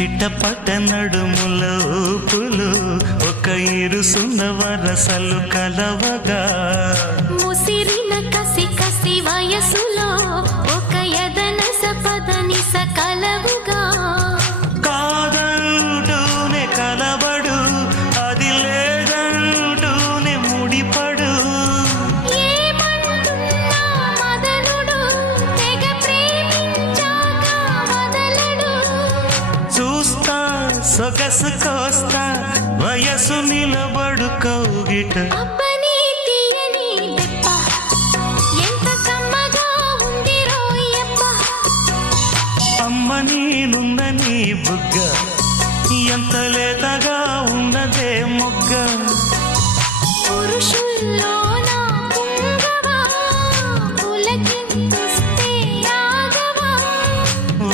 చిట్టపట్ట నడుముల ఊపులు ఒక ఇరుసున్న వరసలు కలవగా ముసిరిన కసి కసి వయసులో ఒక యదన సపదని సకలవుగా కాదంటూనే కలబడు అది లేదంటూనే ముడిపడు ఏమంటున్నా మదనుడు తెగ ప్రేమించాక వదలడు చూస్తా సొగసు కోస్తా వయసు నిలబడు కౌగిట అబ్బని తీయని దెబ్బ ఎంత కమ్మగా ఉంది రోయప్ప అమ్మ నేనున్న నీ బుగ్గ ఎంత లేతగా ఉన్నదే మొగ్గ పురుషుల